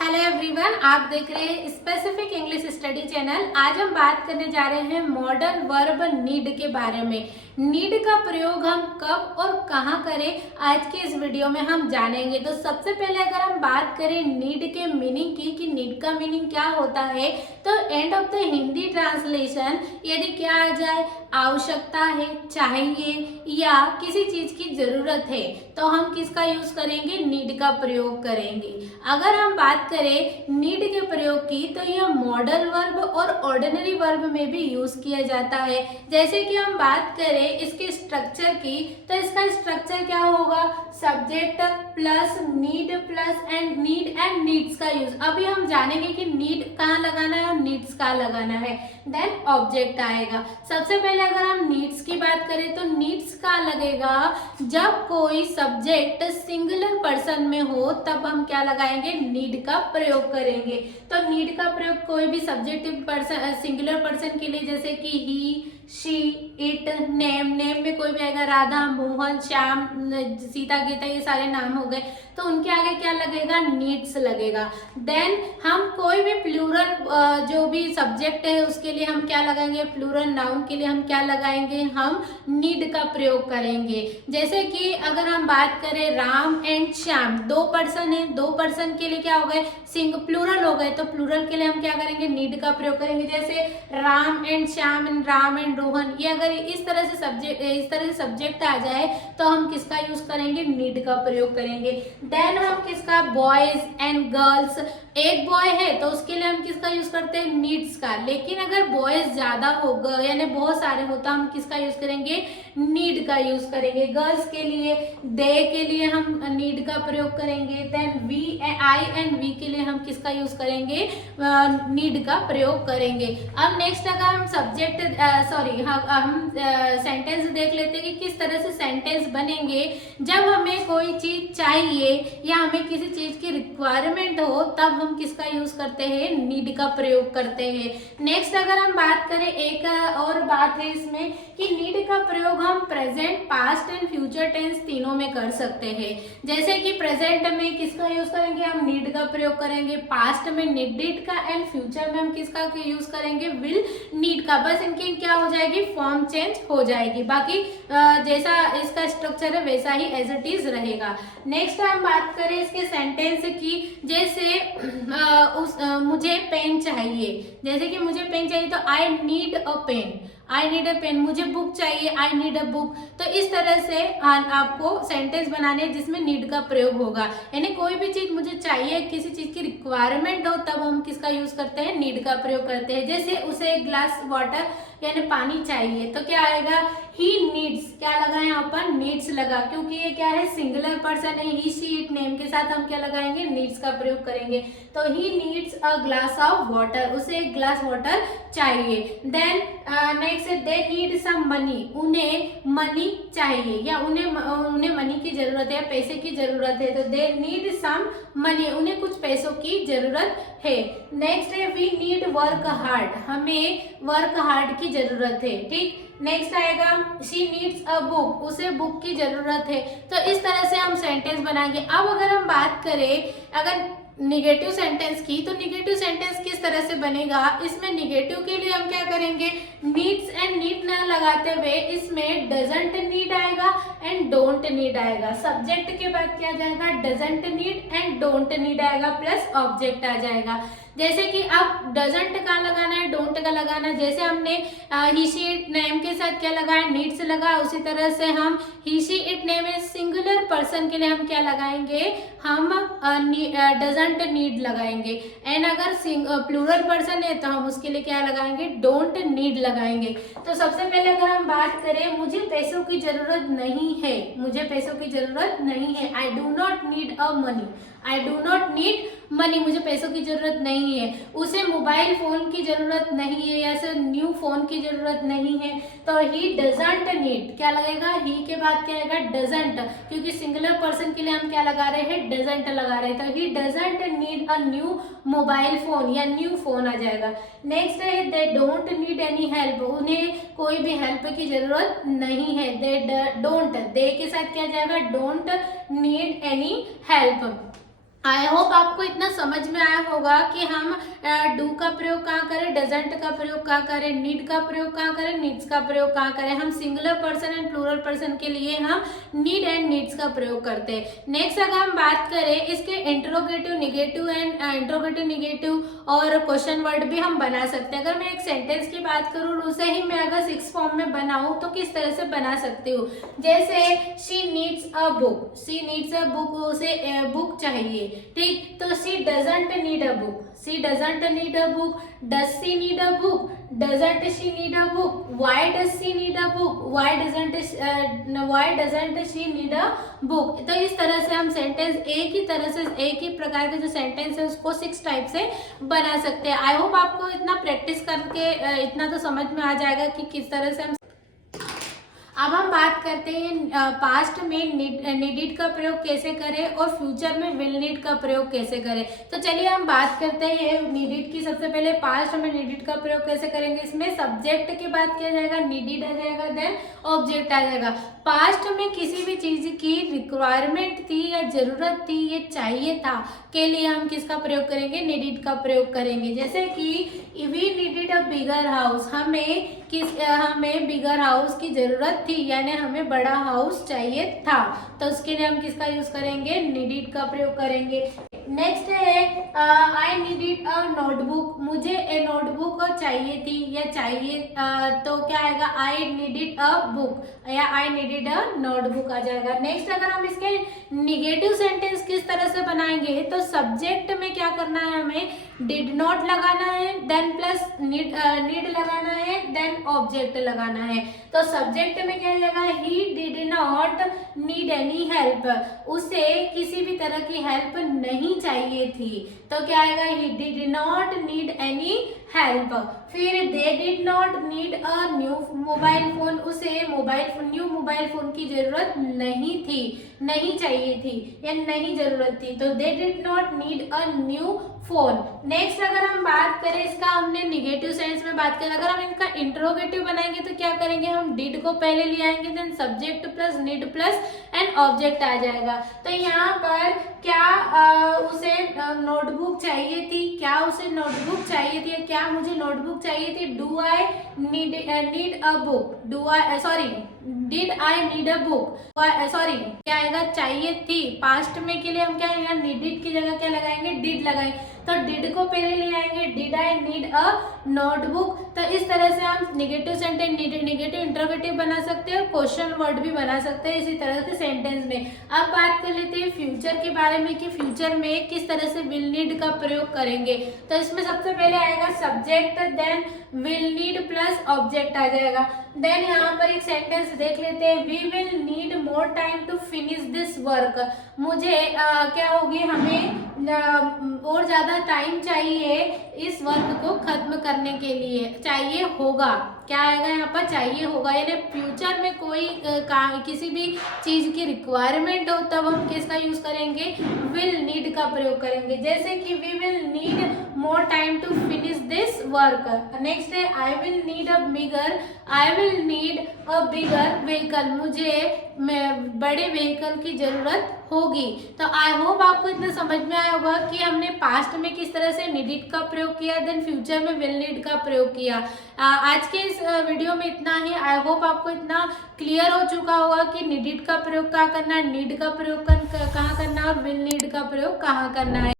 Hello everyone, आप देख रहे हैं स्पेसिफिक इंग्लिश स्टडी चैनल। आज हम बात करने जा रहे हैं मॉडर्न वर्ब नीड के बारे में। नीड का प्रयोग हम कब और कहाँ करें, आज के इस वीडियो में हम जानेंगे। तो सबसे पहले अगर हम बात करें नीड के मीनिंग की कि नीड का मीनिंग क्या होता है, तो end of the Hindi translation यदि क्या आ जाए, आवश्यकता है, चाहिए या किसी चीज की जरूरत है, तो हम किसका यूज करेंगे, नीड का प्रयोग करेंगे। अगर हम बात करें नीड के प्रयोग की, तो यह मॉडल वर्ब और ऑर्डिनरी वर्ब में भी यूज किया जाता है। जैसे कि हम बात करें इसके स्ट्रक्चर की, तो इसका स्ट्रक्चर क्या होगा, subject plus need plus and needs का यूज। अभी हम जानेंगे कि नीड कहाँ लगाना है और नीड्स कहाँ लगाना है, देन ऑब्जेक्ट आएगा। सबसे पहले अगर हम नीड्स की बात करें तो नीड्स कहाँ लगेगा, जब कोई सब्जेक्ट सिंगुलर पर्सन में हो तब हम क्या लगाएंगे, नीड का प्रयोग करेंगे। तो नीड का प्रयोग कोई भी सब्जेक्टिव पर्सन सिंगुलर पर्सन के लिए, जैसे कि ही, शी, इट, नेम में कोई भी आएगा, राधा, मोहन, श्याम, सीता, गीता, ये सारे नाम हो गए, तो उनके आगे क्या लगेगा, नीड्स लगेगा। देन हम कोई भी प्लूरल जो भी सब्जेक्ट है उसके लिए हम क्या लगाएंगे, प्लूरल नाउन के लिए हम क्या लगाएंगे, हम नीड का प्रयोग करेंगे। जैसे कि अगर हम बात करें राम एंड श्याम, दो पर्सन है, दो पर्सन के लिए क्या हो गए, प्लूरल हो गए, तो प्लूरल के लिए हम क्या करेंगे, नीड का प्रयोग करेंगे। जैसे Ram and Shyam and Ram and Rohan, ये अगर इस तरह से सब्जेक्ट आ जाए तो हम किसका यूज करेंगे, नीड का प्रयोग करेंगे। देन हम किसका, बॉयज एंड गर्ल्स, एक बॉय है तो उसके लिए हम किसका यूज करते हैं, नीड्स का। लेकिन अगर बॉयज ज्यादा हो गए यानी बहुत सारे हो तो हम किसका यूज करेंगे, नीड का यूज करेंगे। गर्ल्स के लिए, दे के लिए हम नीड का प्रयोग करेंगे। Then we, I and we के लिए हम किसका यूज करेंगे, नीड का प्रयोग करेंगे। अब नेक्स्ट अगर हम सब्जेक्ट हम सेंटेंस देख लेते हैं कि किस तरह से सेंटेंस बनेंगे। जब हमें कोई चीज चाहिए या हमें किसी चीज की रिक्वायरमेंट हो तब हम किसका यूज करते हैं, नीड का प्रयोग करते हैं। नेक्स्ट अगर हम बात करें, एक और बात है इसमें कि नीड का प्रयोग हम present, past and future tense तीनों में कर सकते हैं। जैसे कि प्रेजेंट में किसका यूज करेंगे, हम नीड का प्रयोग करेंगे, पास्ट में नीडेड का एंड फ्यूचर में हम किसका यूज करेंगे, विल नीड का। बस इनकी क्या हो जाएगी, फॉर्म चेंज हो जाएगी, बाकी जैसा इसका स्ट्रक्चर है वैसा ही एज इट इज रहेगा। नेक्स्ट हम बात करें इसके सेंटेंस की, जैसे मुझे पेन चाहिए, जैसे कि मुझे पेन चाहिए तो I need a pen, I need a pen. मुझे बुक चाहिए, आई नीड अ बुक। तो इस तरह से आपको सेंटेंस बनाने जिसमें नीड का प्रयोग होगा, यानी कोई भी चीज मुझे चाहिए, किसी चीज की रिक्वायरमेंट हो तब हम किसका यूज करते हैं, नीड का प्रयोग करते हैं। जैसे उसे एक ग्लास वाटर यानी पानी चाहिए तो क्या आएगा, ही नीड्स, क्या लगा यहाँ पर, नीड्स लगा, क्योंकि ये क्या है, सिंगुलर पर्सन है। ही, शी, इट, नेम के साथ हम क्या लगाएंगे, नीड्स का प्रयोग करेंगे। तो he needs a glass of water, उसे एक ग्लास वाटर चाहिए। Then next, they need some money, उन्हें मनी चाहिए या उन्हें मनी की जरूरत है या पैसे की जरूरत है, तो दे नीड सम मनी, उन्हें कुछ पैसों की जरूरत है। नेक्स्ट है वी नीड वर्क हार्ड, हमें वर्क हार्ड की जरूरत है, ठीक। नेक्स्ट आएगा शी नीड्स अ बुक, उसे बुक की जरूरत है। तो इस तरह से हम सेंटेंस बनाएंगे। अब अगर हम बात करें अगर निगेटिव सेंटेंस की, तो निगेटिव सेंटेंस किस तरह से बनेगा, इसमें निगेटिव के लिए हम क्या करेंगे, नीड्स एंड नीड न लगाते हुए इसमें डजंट नीड आएगा एंड डोंट नीड आएगा। सब्जेक्ट के बाद क्या जाएगा, doesn't need and don't need आएगा प्लस ऑब्जेक्ट आ जाएगा। जैसे कि अब डजंट का लगाना है, डोंट का लगाना है, जैसे हमने ही, शी, इट, नेम के साथ क्या लगाया, नीड्स लगा, उसी तरह से हम he, she, it, name singular person के लिए हम क्या लगाएंगे, हम डजंट नीड लगाएंगे। एंड अगर प्लूरल पर्सन है तो हम उसके लिए क्या लगाएंगे, डोंट नीड लगाएंगे। तो सबसे पहले अगर हम बात करें, मुझे पैसों की जरूरत नहीं है, मुझे पैसों की जरूरत नहीं है, I do not need a money, I do not need money, मुझे पैसों की जरूरत नहीं है। उसे मोबाइल फोन की जरूरत नहीं है या फिर न्यू फोन की जरूरत नहीं है, तो ही डजंट नीड, क्या लगेगा, ही के बाद क्या आएगा, डजंट, क्योंकि सिंगुलर पर्सन के लिए हम क्या लगा रहे हैं, डजंट लगा रहे हैं। तो he doesn't need a new mobile phone या न्यू फोन आ जाएगा। नेक्स्ट है they don't need any help, उन्हें कोई भी हेल्प की जरूरत नहीं है। दे डोंट, दे के साथ क्या जाएगा, don't need any help. I hope आपको इतना समझ में आया होगा कि हम डू का प्रयोग कहाँ करें, डजंट का प्रयोग कहाँ करें, नीड का प्रयोग कहाँ करें, नीड्स का प्रयोग कहाँ करें। हम singular person and plural person के लिए हम नीड एंड नीड्स का प्रयोग करते हैं। नेक्स्ट अगर हम बात करें इसके interrogative, negative and interrogative, negative और क्वेश्चन वर्ड भी हम बना सकते हैं। अगर मैं एक सेंटेंस की बात करूँ उसे ही मैं अगर 6 फॉर्म में बनाऊँ तो किस तरह से बना सकती हूँ। जैसे she needs a book, she needs a book, उसे बुक चाहिए, ठीक। तो she doesn't need a book, she doesn't need a book, does she need a book, doesn't she need a book, why does she need a book, why doesn't she need a book. तो इस तरह से हम sentence एक ही तरह से, एक ही प्रकार के जो सेंटेंस है उसको 6 टाइप से बना सकते हैं। आई होप आपको इतना प्रैक्टिस करके इतना तो समझ में आ जाएगा कि किस तरह से हम। अब हम बात करते हैं पास्ट में नीडिड का प्रयोग कैसे करें और फ्यूचर में विल नीड का प्रयोग कैसे करें। तो चलिए हम बात करते हैं नीडिड की। सबसे पहले पास्ट में नीडिड का प्रयोग कैसे करेंगे। इसमें सब्जेक्ट की बात किया जाएगा, नीडिड आ जाएगा, देन ऑब्जेक्ट आ जाएगा। पास्ट में किसी भी चीज की रिक्वायरमेंट थी या जरूरत थी, ये चाहिए था के लिए हम किसका प्रयोग करेंगे, नीडिड का प्रयोग करेंगे। जैसे कि we needed a bigger house, हमें बिगर हाउस की जरूरत थी, यानी हमें बड़ा हाउस चाहिए था, तो उसके लिए हम किसका यूज करेंगे, नीडिड का प्रयोग करेंगे। नेक्स्ट है आई नीडिड अ नोटबुक, मुझे ए नोटबुक चाहिए थी या चाहिए, तो क्या आएगा, आई नीडिड अ बुक या आई नीडिड अ नोटबुक आ जाएगा। नेक्स्ट अगर हम इसके निगेटिव सेंटेंस किस तरह से बनाएंगे, तो सब्जेक्ट में क्या करना है, हमें डिड नॉट लगाना है, देन प्लस नीड लगाना है, देन ऑब्जेक्ट लगाना है। तो सब्जेक्ट में क्या जाएगा, ही did not need any help, उसे किसी भी तरह की हेल्प नहीं चाहिए थी, तो क्या आएगा, he did not need any help. फिर they did not need a new mobile phone, उसे न्यू मोबाइल फोन की जरूरत नहीं थी, नहीं चाहिए थी या नहीं जरूरत थी, तो दे did not need a new phone. Next अगर हम बात करें इसका, हमने निगेटिव सेंस में बात करें, अगर हम इनका इंट्रोगेटिव बनाएंगे तो क्या करेंगे, हम डिड को पहले ले आएंगे, then subject plus need plus and object आ जाएगा। तो यहाँ पर क्या उसे नोटबुक चाहिए थी, क्या उसे नोटबुक चाहिए थी, क्या मुझे नोटबुक चाहिए थी, do I need a book, did I need a book, क्या आएगा, चाहिए थी। पास्ट में के लिए हम क्या, यहाँ नीडिड की जगह क्या लगाएंगे, डिड लगाएंगे, तो डिड को पहले ले आएंगे, did I need a notebook. तो इस तरह से हम निगेटिव सेंटेंस, निगेटिव इंट्रोगेटिव बना सकते हैं और क्वेश्चन वर्ड भी बना सकते हैं इसी तरह से सेंटेंस में। अब बात कर लेते हैं फ्यूचर के बारे में कि फ्यूचर में किस तरह से विल नीड का प्रयोग करेंगे। तो इसमें सबसे पहले आएगा subject, then will need plus object आ जाएगा। देन यहाँ पर एक सेंटेंस देख लेते हैं, we will need more time to finish this work, मुझे क्या होगी, हमें और ज्यादा टाइम चाहिए इस वर्क को खत्म करने के लिए, चाहिए होगा, क्या आएगा यहाँ पर, चाहिए होगा, यानी फ्यूचर में कोई किसी भी चीज की रिक्वायरमेंट हो तब हम किसका यूज करेंगे, विल नीड का प्रयोग करेंगे। जैसे कि we will need more time to finish this work. Next है I will need a bigger vehicle, मुझे बड़े व्हीकल की जरूरत होगी। तो आई होप आपको इतना समझ में आया होगा कि हमने पास्ट में किस तरह से नीडिड का प्रयोग किया, देन फ्यूचर में विल नीड का प्रयोग किया। आज के इस वीडियो में इतना ही। आई होप आपको इतना क्लियर हो चुका होगा कि नीडिड का प्रयोग कहाँ करना है, नीड का प्रयोग कहाँ करना है और विल नीड का प्रयोग कहाँ करना है।